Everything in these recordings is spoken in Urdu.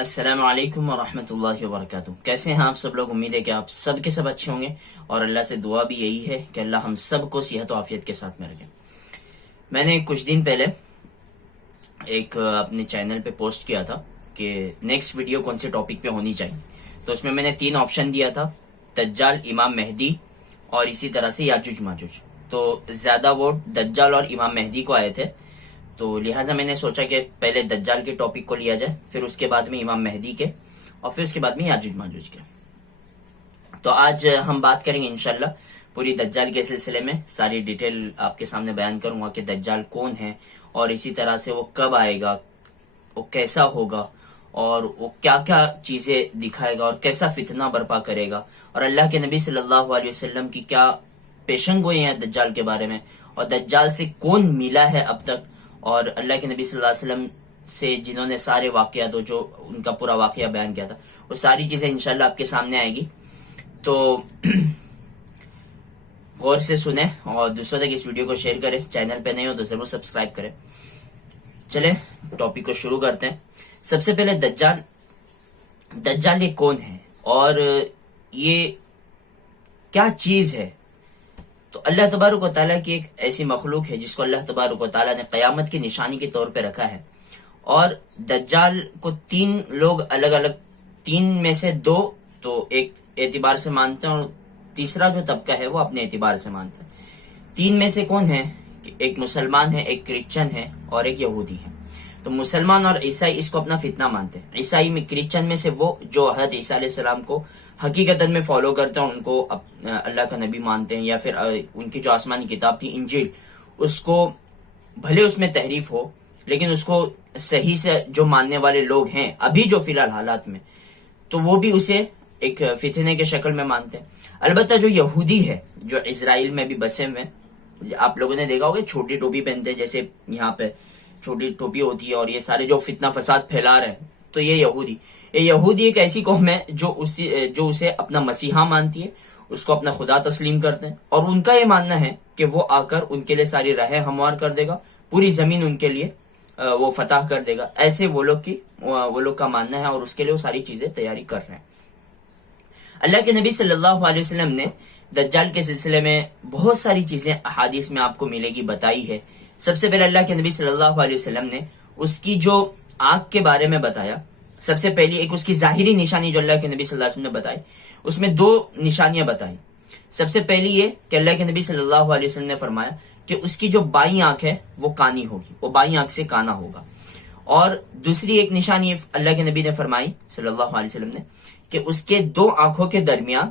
السلام علیکم ورحمۃ اللہ وبرکاتہ۔ کیسے ہیں آپ سب لوگ؟ امید ہے کہ آپ سب کے سب اچھے ہوں گے، اور اللہ سے دعا بھی یہی ہے کہ اللہ ہم سب کو صحت و عافیت کے ساتھ میں رکھے۔ میں نے کچھ دن پہلے ایک اپنے چینل پہ پوسٹ کیا تھا کہ نیکسٹ ویڈیو کون سے ٹاپک پہ ہونی چاہیے، تو اس میں نے 3 آپشن دیا تھا: دجال، امام مہدی اور اسی طرح سے یاجوج ماجوج۔ تو زیادہ ووٹ دجال اور امام مہدی کو آئے تھے، تو لہٰذا میں نے سوچا کہ پہلے دجال کے ٹاپک کو لیا جائے، پھر اس کے بعد میں امام مہدی کے، اور پھر اس کے بعد میں یاجوج ماجوج کے۔ تو آج ہم بات کریں گے انشاءاللہ پوری دجال کے سلسلے میں، ساری ڈیٹیل آپ کے سامنے بیان کروں گا کہ دجال کون ہے، اور اسی طرح سے وہ کب آئے گا، وہ کیسا ہوگا، اور وہ کیا کیا چیزیں دکھائے گا، اور کیسا فتنہ برپا کرے گا، اور اللہ کے نبی صلی اللہ علیہ وسلم کی کیا پیشن گوئی ہیں دجال کے بارے میں، اور دجال سے کون ملا ہے اب تک، اور اللہ کے نبی صلی اللہ علیہ وسلم سے جنہوں نے سارے واقعات جو ان کا پورا واقعہ بیان کیا تھا، وہ ساری چیزیں انشاءاللہ آپ کے سامنے آئے گی۔ تو غور سے سنیں اور دوسروں تک اس ویڈیو کو شیئر کریں، چینل پہ نہیں ہو تو ضرور سبسکرائب کریں۔ چلیں ٹاپک کو شروع کرتے ہیں۔ سب سے پہلے دجال یہ کون ہے اور یہ کیا چیز ہے؟ تو اللہ تبارک و تعالیٰ کی ایک ایسی مخلوق ہے جس کو اللہ تبارک و تعالیٰ نے قیامت کی نشانی کے طور پہ رکھا ہے، اور دجال کو 3 لوگ الگ الگ، 3 میں سے 2 تو ایک اعتبار سے مانتے ہیں، اور تیسرا جو طبقہ ہے وہ اپنے اعتبار سے مانتا ہے۔ 3 میں سے کون ہے؟ ایک مسلمان ہے، ایک کرسچن ہے، اور ایک یہودی ہے۔ تو مسلمان اور عیسائی اس کو اپنا فتنہ مانتے ہیں۔ عیسائی میں، کرسچن میں سے وہ جو حضرت عیسیٰ علیہ السلام کو حقیقت میں فالو کرتے ہیں، ان کو اللہ کا نبی مانتے ہیں، یا پھر ان کی جو آسمانی کتاب تھی انجیل، اس کو بھلے اس میں تحریف ہو لیکن اس کو صحیح سے جو ماننے والے لوگ ہیں ابھی جو فی الحال حالات میں، تو وہ بھی اسے ایک فتنے کے شکل میں مانتے ہیں۔ البتہ جو یہودی ہے، جو اسرائیل میں بھی بسے ہوئے، آپ لوگوں نے دیکھا ہوگا چھوٹی ٹوپی پہنتے ہیں، جیسے یہاں پہ چھوٹی ٹوپی ہوتی ہے، اور یہ سارے جو فتنہ فساد پھیلا رہے ہیں، تو یہ یہودی ایک ایسی قوم ہے جو اسے اپنا مسیحا مانتی ہے، اس کو اپنا خدا تسلیم کرتے ہیں، اور ان کا یہ ماننا ہے کہ وہ آ کر ان کے لیے ساری راہیں ہموار کر دے گا، پوری زمین ان کے لیے وہ فتح کر دے گا۔ ایسے وہ لوگ کا ماننا ہے، اور اس کے لیے وہ ساری چیزیں تیاری کر رہے ہیں۔ اللہ کے نبی صلی اللہ علیہ وسلم نے دجال کے سلسلے میں بہت ساری چیزیں احادیث میں آپ کو ملے گی بتائی ہے۔ سب سے پہلے اللہ کے نبی صلی اللہ علیہ وسلم نے اس کی جو آنکھ کے بارے میں بتایا۔ سب سے پہلی ایک اس کی ظاہری نشانی جو اللہ کے نبی صلی اللہ علیہ وسلم نے بتائی، اس میں 2 نشانیاں بتائی۔ سب سے پہلی یہ کہ اللہ کے نبی صلی اللہ علیہ وسلم نے فرمایا کہ اس کی جو بائیں آنکھ ہے وہ کانی ہوگی، وہ بائیں آنکھ سے کانا ہوگا۔ اور دوسری ایک نشانی اللہ کے نبی نے فرمائی صلی اللہ علیہ وسلم نے کہ اس کے 2 آنکھوں کے درمیان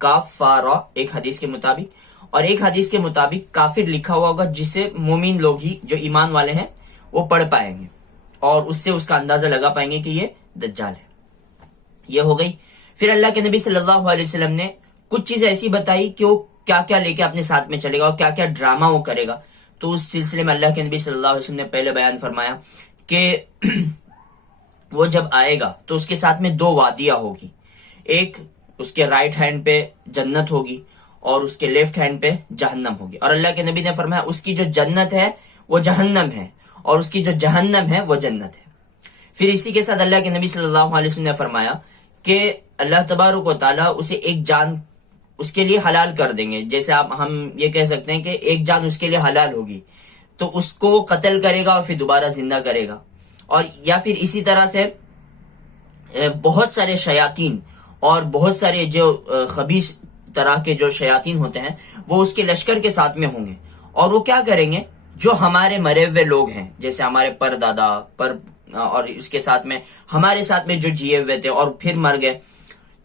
کاف فا را، ایک حدیث کے مطابق، اور ایک حدیث کے مطابق کافر لکھا ہوا ہوگا، جسے مومن لوگ ہی جو ایمان والے ہیں وہ پڑھ پائیں گے، اور اس سے اس کا اندازہ لگا پائیں گے کہ یہ دجال ہے۔ یہ ہو گئی۔ پھر اللہ کے نبی صلی اللہ علیہ وسلم نے کچھ چیزیں ایسی بتائی کہ وہ کیا کیا لے کے اپنے ساتھ میں چلے گا، اور کیا کیا ڈرامہ وہ کرے گا۔ تو اس سلسلے میں اللہ کے نبی صلی اللہ علیہ وسلم نے پہلے بیان فرمایا کہ وہ جب آئے گا تو اس کے ساتھ میں 2 وادیاں ہوگی، ایک اس کے رائٹ ہینڈ پہ جنت ہوگی، اور اس کے لیفٹ ہینڈ پہ جہنم ہوگی۔ اور اللہ کے نبی نے فرمایا اس کی جو جنت ہے وہ جہنم ہے، اور اس کی جو جہنم ہے وہ جنت ہے۔ پھر اسی کے ساتھ اللہ کے نبی صلی اللہ علیہ وسلم نے فرمایا کہ اللہ تبارک و تعالیٰ اسے ایک جان اس کے لیے حلال کر دیں گے، جیسے ہم یہ کہہ سکتے ہیں کہ ایک جان اس کے لیے حلال ہوگی، تو اس کو قتل کرے گا اور پھر دوبارہ زندہ کرے گا۔ اور یا پھر اسی طرح سے بہت سارے شیاطین اور بہت سارے جو خبیث طرح کے جو شیاطین ہوتے ہیں وہ اس کے لشکر کے ساتھ میں ہوں گے، اور وہ کیا کریں گے؟ جو ہمارے مرے ہوئے لوگ ہیں، جیسے ہمارے پردادا اور اس کے ساتھ میں ہمارے ساتھ میں جو جیے ہوئے تھے اور پھر مر گئے،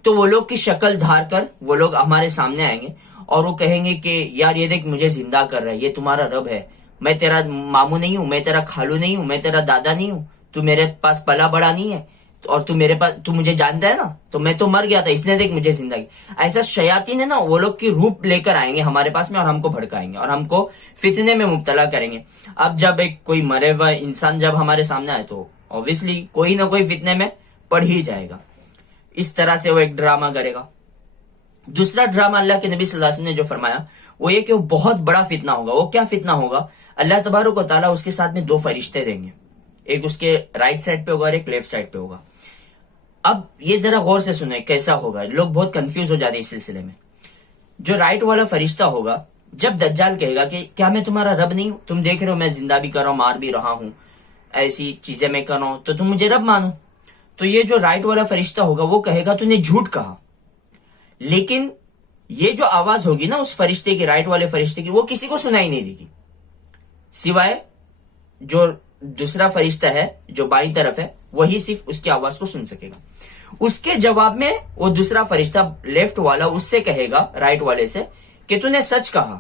تو وہ لوگ کی شکل دھار کر وہ لوگ ہمارے سامنے آئیں گے، اور وہ کہیں گے کہ یار یہ دیکھ مجھے زندہ کر رہا ہے، یہ تمہارا رب ہے، میں تیرا ماموں نہیں ہوں، میں تیرا خالو نہیں ہوں، میں تیرا دادا نہیں ہوں، تو میرے پاس پلا بڑا نہیں ہے، اور تو مجھے جانتا ہے نا، تو میں تو مر گیا تھا، اس نے دیکھ مجھے زندہ کیا۔ ایسا شیاطین ہے نا، وہ لوگ کی روپ لے کر آئیں گے ہمارے پاس میں، اور ہم کو بھڑکائیں گے اور ہم کو فتنے میں مبتلا کریں گے۔ اب جب ایک کوئی مرے ہوا انسان جب ہمارے سامنے آئے تو obviously کوئی نہ کوئی فتنے میں پڑ ہی جائے گا۔ اس طرح سے وہ ایک ڈرامہ کرے گا۔ دوسرا ڈرامہ اللہ کے نبی صلی اللہ علیہ وسلم نے جو فرمایا وہ یہ کہ وہ بہت بڑا فتنہ ہوگا۔ وہ کیا فتنہ ہوگا؟ اللہ تبارک و تعالیٰ اس کے ساتھ میں 2 فرشتے دیں گے، ایک اس کے رائٹ سائڈ پہ ہوگا اور ایک لیفٹ سائڈ پہ ہوگا، اب یہ ذرا غور سے سنیں کیسا ہوگا، لوگ بہت کنفیوز ہو جاتے ہیں اس سلسلے میں. جو رائٹ والا فرشتہ ہوگا، جب دجال کہے گا کہ کیا میں تمہارا رب نہیں ہوں، تم دیکھ رہے ہو میں زندہ بھی کر رہا ہوں، مار بھی رہا ہوں، ایسی چیزیں میں کر رہا ہوں، تو تم مجھے رب مانو. تو یہ جو رائٹ والا فرشتہ ہوگا وہ کہے گا تو نے جھوٹ کہا. لیکن یہ جو آواز ہوگی نا اس فرشتے کی، رائٹ والے فرشتے کی، وہ کسی کو سنائی نہیں دے گی سوائے جو دوسرا فرشتہ ہے جو بائیں طرف ہے، وہی صرف اس کی آواز کو سن سکے گا. اس کے جواب میں وہ دوسرا فرشتہ لیفٹ والا اس سے کہے گا، رائٹ والے سے، کہ تو نے سچ کہا.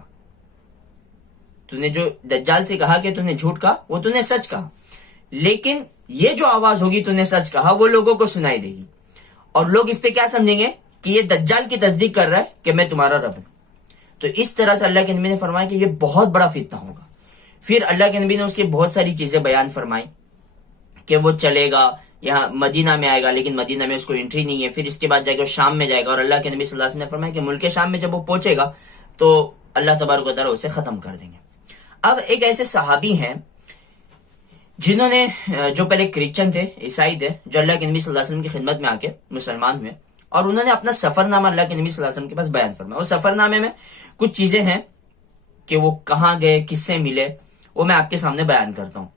تو نے جو دجال سے کہا کہ تو نے جھوٹ کہا، وہ تو نے سچ کہا. لیکن یہ جو آواز ہوگی تو نے سچ کہا، وہ لوگوں کو سنائی دے گی، اور لوگ اس پہ کیا سمجھیں گے کہ یہ دجال کی تصدیق کر رہا ہے کہ میں تمہارا رب ہوں. تو اس طرح سے اللہ کے نبی نے فرمایا کہ یہ بہت بڑا فتنہ ہوگا. پھر اللہ کے نبی نے اس کی بہت ساری چیزیں بیان فرمائی کہ وہ چلے گا، یہاں مدینہ میں آئے گا لیکن مدینہ میں اس کو انٹری نہیں ہے. پھر اس کے بعد جائے گا شام میں جائے گا، اور اللہ کے نبی صلی اللہ علیہ وسلم نے فرمایا کہ ملک شام میں جب وہ پہنچے گا تو اللہ تبارک و تعالیٰ اسے ختم کر دیں گے. اب ایک ایسے صحابی ہیں جنہوں نے، جو پہلے کرسچن تھے، عیسائی تھے، جو اللہ کے نبی صلی اللہ علیہ وسلم کی خدمت میں آ کے مسلمان ہوئے، اور انہوں نے اپنا سفر نامہ اللہ کے نبی صلی اللہ علیہ وسلم کے پاس بیان فرمایا. اور سفر نامے میں کچھ چیزیں ہیں کہ وہ کہاں گئے، کس سے ملے، وہ میں آپ کے سامنے بیان کرتا ہوں.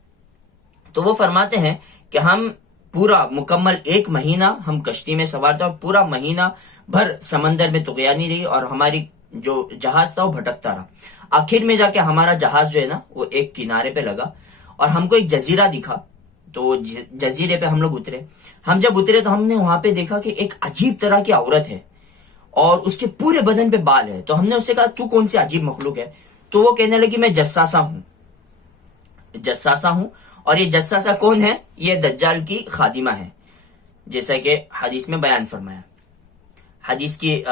تو وہ فرماتے ہیں کہ ہم پورا مکمل 1 مہینہ ہم کشتی میں سوار تھے، اور پورا مہینہ بھر سمندر میں طغیانی رہی، اور ہماری جو جہاز تھا وہ بھٹکتا رہا. آخر میں جا کے ہمارا جہاز جو ہے نا وہ ایک کنارے پہ لگا، اور ہم کو ایک جزیرہ دکھا. تو جزیرے پہ ہم لوگ اترے. ہم جب اترے تو ہم نے وہاں پہ دیکھا کہ ایک عجیب طرح کی عورت ہے، اور اس کے پورے بدن پہ بال ہے. تو ہم نے اس سے کہا تو کون سی عجیب مخلوق ہے؟ تو وہ کہنے لگی میں جساسہ ہوں. اور یہ جساسہ کون ہے؟ یہ دجال کی خادمہ ہے، جیسا کہ حدیث میں بیان فرمایا. حدیث کی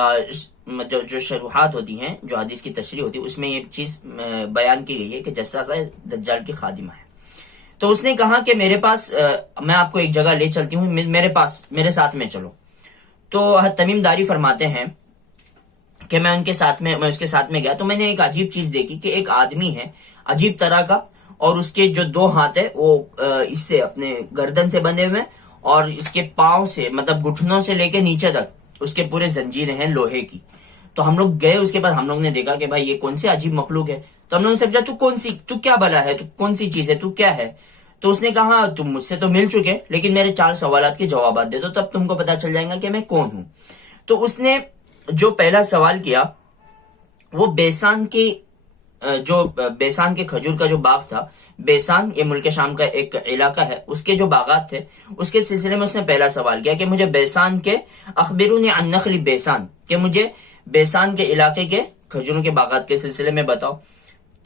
جو شروحات ہوتی ہیں، جو حدیث کی تشریح ہوتی ہے، اس میں یہ چیز بیان کی گئی ہے کہ جساسہ دجال کی خادمہ ہے. تو اس نے کہا کہ میرے پاس، میں آپ کو ایک جگہ لے چلتی ہوں، میرے ساتھ میں چلو. تو تمیم داری فرماتے ہیں کہ میں اس کے ساتھ میں گیا، تو میں نے ایک عجیب چیز دیکھی کہ ایک آدمی ہے عجیب طرح کا، اور اس کے جو 2 ہاتھ ہے وہ اس سے اپنے گردن سے بندھے ہوئے، اور اس کے پاؤں سے، مطلب گھٹنوں سے لے کے نیچے تک اس کے پورے زنجیریں ہیں لوہے کی. تو ہم لوگ گئے اس کے بعد، ہم لوگ نے دیکھا کہ بھائی یہ کون سی عجیب مخلوق ہے. تو ہم لوگوں نے سے پوچھا تو کیا بلا ہے، تو کون سی چیز ہے، تو کیا ہے؟ تو اس نے کہا تم مجھ سے تو مل چکے، لیکن میرے 4 سوالات کے جوابات دے دو، تب تم کو پتا چل جائے گا کہ میں کون ہوں. تو اس نے جو پہلا سوال کیا وہ بیسان کے کھجور کا جو باغ تھا، بیسان یہ ملک شام کا ایک علاقہ ہے، اس کے جو باغات تھے اس کے سلسلے میں اس نے پہلا سوال کیا کہ مجھے بیسان کے، اخبرونی عن نخل بیسان، کہ مجھے بیسان کے علاقے کے کھجوروں کے باغات کے سلسلے میں بتاؤ.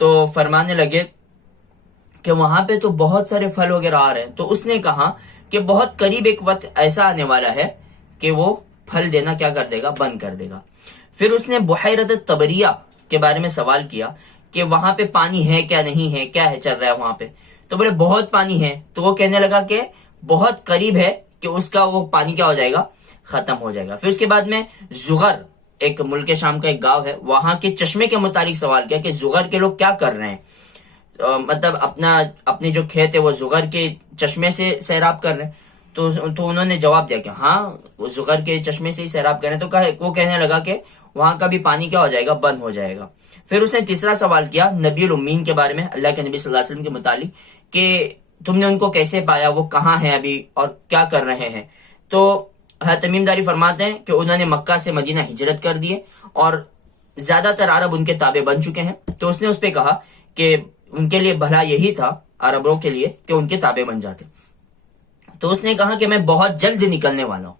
تو فرمانے لگے کہ وہاں پہ تو بہت سارے پھل وغیرہ آ رہے ہیں. تو اس نے کہا کہ بہت قریب ایک وقت ایسا آنے والا ہے کہ وہ پھل دینا کیا کر دے گا، بند کر دے گا. پھر اس نے بحیرۃ طبریہ کے بارے میں سوال کیا کہ وہاں پہ پانی ہے کیا نہیں ہے، کیا ہے چل رہا ہے وہاں پہ. تو بولے بہت پانی ہے. تو وہ کہنے لگا کہ بہت قریب ہے کہ اس کا وہ پانی کیا ہو جائے گا، ختم ہو جائے گا. پھر اس کے بعد میں زغر، ایک ملک شام کا ایک گاؤں ہے، وہاں کے چشمے کے متعلق سوال کیا کہ زغر کے لوگ کیا کر رہے ہیں، مطلب اپنی جو کھیت ہے وہ زغر کے چشمے سے سیراب کر رہے ہیں. تو انہوں نے جواب دیا کہ ہاں وہ زغر کے چشمے سے ہی سیراب کریں. تو وہ کہنے لگا کہ وہاں کا بھی پانی کیا ہو جائے گا، بند ہو جائے گا. پھر اس نے تیسرا سوال کیا نبی الامین کے بارے میں، اللہ کے نبی صلی اللہ علیہ وسلم کے متعلق، کہ تم نے ان کو کیسے پایا، وہ کہاں ہیں ابھی اور کیا کر رہے ہیں. تو تمیم داری فرماتے ہیں کہ انہوں نے مکہ سے مدینہ ہجرت کر دیے، اور زیادہ تر عرب ان کے تابع بن چکے ہیں. تو اس نے اس پہ کہا کہ ان کے لیے بھلا یہی تھا عربوں کے لیے کہ ان کے تابع بن جاتے. تو اس نے کہا کہ میں بہت جلد نکلنے والا ہوں،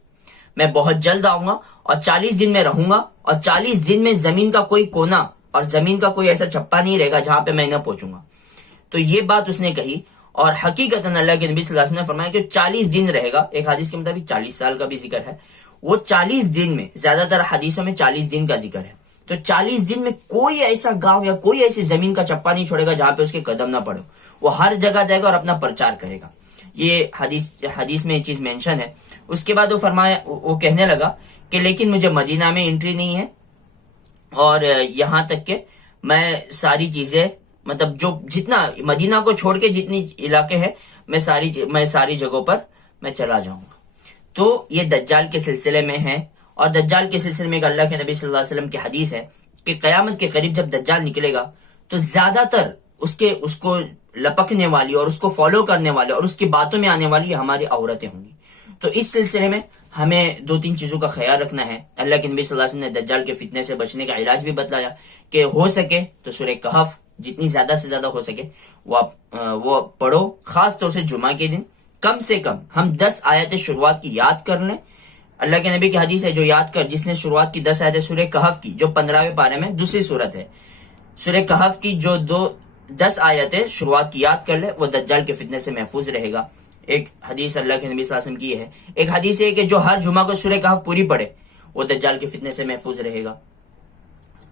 میں بہت جلد آؤں گا، اور 40 دن میں رہوں گا، اور 40 دن میں زمین کا کوئی کونا اور زمین کا کوئی ایسا چھپا نہیں رہے گا جہاں پہ میں نہ پہنچوں گا. تو یہ بات اس نے کہی، اور حقیقتاً اللہ کے نبی صلی اللہ علیہ وسلم نے فرمایا کہ 40 دن رہے گا. ایک حدیث کے مطابق 40 سال کا بھی ذکر ہے. وہ 40 دن میں، زیادہ تر حدیثوں میں 40 دن کا ذکر ہے. تو 40 دن میں کوئی ایسا گاؤں یا کوئی ایسی زمین کا چپا نہیں چھوڑے گا جہاں پہ اس کے قدم نہ پڑے. وہ ہر جگہ جائے گا اور اپنا پرچار کرے گا. یہ حدیث میں یہ چیز مینشن ہے. اس کے بعد وہ کہنے لگا کہ لیکن مجھے مدینہ میں انٹری نہیں ہے، اور یہاں تک کہ میں ساری چیزیں، مطلب جتنا مدینہ کو چھوڑ کے جتنی علاقے ہیں، میں ساری جگہوں پر میں چلا جاؤں گا. تو یہ دجال کے سلسلے میں ہے. اور دجال کے سلسلے میں ایک اللہ کے نبی صلی اللہ علیہ وسلم کی حدیث ہے کہ قیامت کے قریب جب دجال نکلے گا تو زیادہ تر اس کو لپکنے والی اور اس کو فالو کرنے والے اور اس کی باتوں میں آنے والی ہماری عورتیں ہوں گی. تو اس سلسلے میں ہمیں 2-3 چیزوں کا خیال رکھنا ہے. اللہ کے نبی صلی اللہ علیہ وسلم نے دجال کے فتنے سے بچنے کا علاج بھی بتلایا کہ ہو سکے تو سورہ کہف جتنی زیادہ سے زیادہ ہو سکے وہ پڑھو. خاص طور سے جمعہ کے دن کم سے کم ہم 10 آیتیں شروعات کی یاد کر لیں. اللہ کے نبی کی حدیث ہے جو یاد کر جس نے شروعات کی 10 آیتیں سورہ کہف کی جو 15ویں پارے میں دوسری صورت ہے, سورہ کہف کی جو 10 آیتیں شروعات کی یاد کر لے وہ دجال کے فتنے سے محفوظ رہے گا. ایک حدیث اللہ کے نبی صلی اللہ علیہ وسلم کی ہے. ایک حدیث ہے کہ جو ہر جمعہ کو سورہ کہف پوری پڑھے وہ دجال کے فتنے سے محفوظ رہے گا.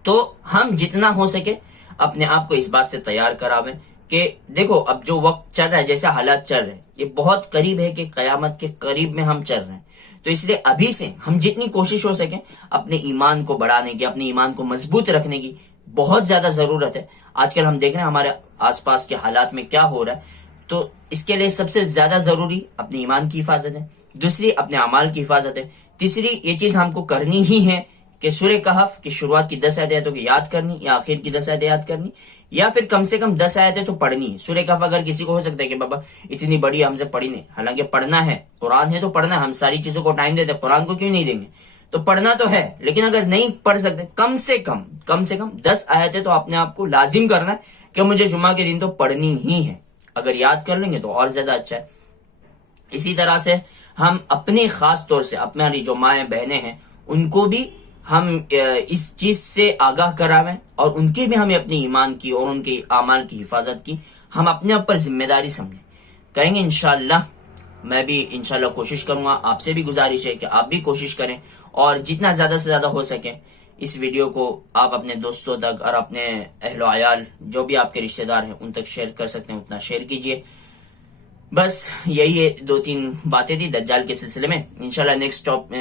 تو ہم جتنا ہو سکے اپنے آپ کو اس بات سے تیار کراویں کہ دیکھو اب جو وقت چل رہا ہے, جیسا حالات چل رہے ہیں, یہ بہت قریب ہے کہ قیامت کے قریب میں ہم چل رہے ہیں. تو اس لیے ابھی سے ہم جتنی کوشش ہو سکے اپنے ایمان کو بڑھانے کی, اپنے ایمان کو مضبوط رکھنے کی بہت زیادہ ضرورت ہے. آج کل ہم دیکھ رہے ہیں ہمارے آس پاس کے حالات میں کیا ہو رہا ہے. تو اس کے لیے سب سے زیادہ ضروری اپنے ایمان کی حفاظت ہے, دوسری اپنے اعمال کی حفاظت ہے, تیسری یہ چیز ہم کو کرنی ہی ہے کہ سورہ کہف کی شروعات کی 10 آیتوں کی یاد کرنی یا آخر کی 10 آیتیں یاد کرنی یا پھر کم سے کم 10 آیتیں تو پڑھنی ہے. سورہ کہف اگر کسی کو ہو سکتا ہے کہ بابا اتنی بڑی ہم سے پڑھی نہیں, حالانکہ پڑھنا ہے, قرآن ہے تو پڑھنا ہے. ہم ساری چیزوں کو ٹائم دیتے ہیں, قرآن کو کیوں نہیں دیں گے؟ تو پڑھنا تو ہے, لیکن اگر نہیں پڑھ سکتے کم سے کم 10 آیتیں تو اپنے آپ کو لازم کرنا ہے کہ مجھے جمعہ کے دن تو پڑھنی ہی ہے. اگر یاد کر لیں گے تو اور زیادہ اچھا ہے. اسی طرح سے ہم اپنی خاص طور سے اپنے جو مائیں بہنیں ہیں ان کو بھی ہم اس چیز سے آگاہ کراویں اور ان کی بھی ہمیں اپنی ایمان کی اور ان کے اعمال کی حفاظت کی ہم اپنے اوپر ذمہ داری سمجھیں. کریں گے انشاءاللہ. میں بھی انشاءاللہ کوشش کروں گا. آپ سے بھی گزارش ہے کہ آپ بھی کوشش کریں اور جتنا زیادہ سے زیادہ ہو سکے اس ویڈیو کو آپ اپنے دوستوں تک اور اپنے اہل و عیال جو بھی آپ کے رشتہ دار ہیں ان تک شیئر کر سکتے ہیں اتنا شیئر کیجئے. بس یہی ہے 2-3 باتیں تھی دجال کے سلسلے میں. انشاءاللہ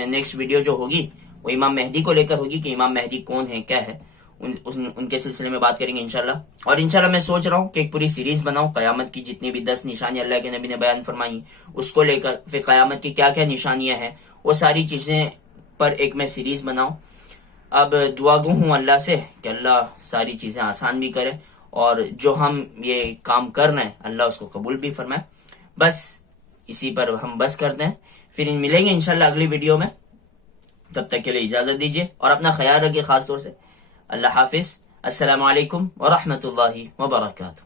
نیکسٹ ویڈیو جو ہوگی وہ امام مہدی کو لے کر ہوگی کہ امام مہدی کون ہے, کیا ہے, ان کے سلسلے میں بات کریں گے انشاءاللہ. اور انشاءاللہ میں سوچ رہا ہوں کہ ایک پوری سیریز بناؤں قیامت کی جتنی بھی 10 نشانیاں اللہ کے نبی نے بیان فرمائی اس کو لے کر, پھر قیامت کی کیا کیا نشانیاں ہیں وہ ساری چیزیں پر ایک میں سیریز بناؤں. اب دعا گو ہوں اللہ سے کہ اللہ ساری چیزیں آسان بھی کرے اور جو ہم یہ کام کر رہے ہیں اللہ اس کو قبول بھی فرمائے. بس اسی پر ہم بس کرتے ہیں, پھر ملیں گے انشاءاللہ اگلی ویڈیو میں. تب تک کے لیے اجازت دیجیے اور اپنا خیال رکھیے خاص طور سے. اللہ حافظ. السلام علیکم ورحمۃ اللہ وبرکاتہ.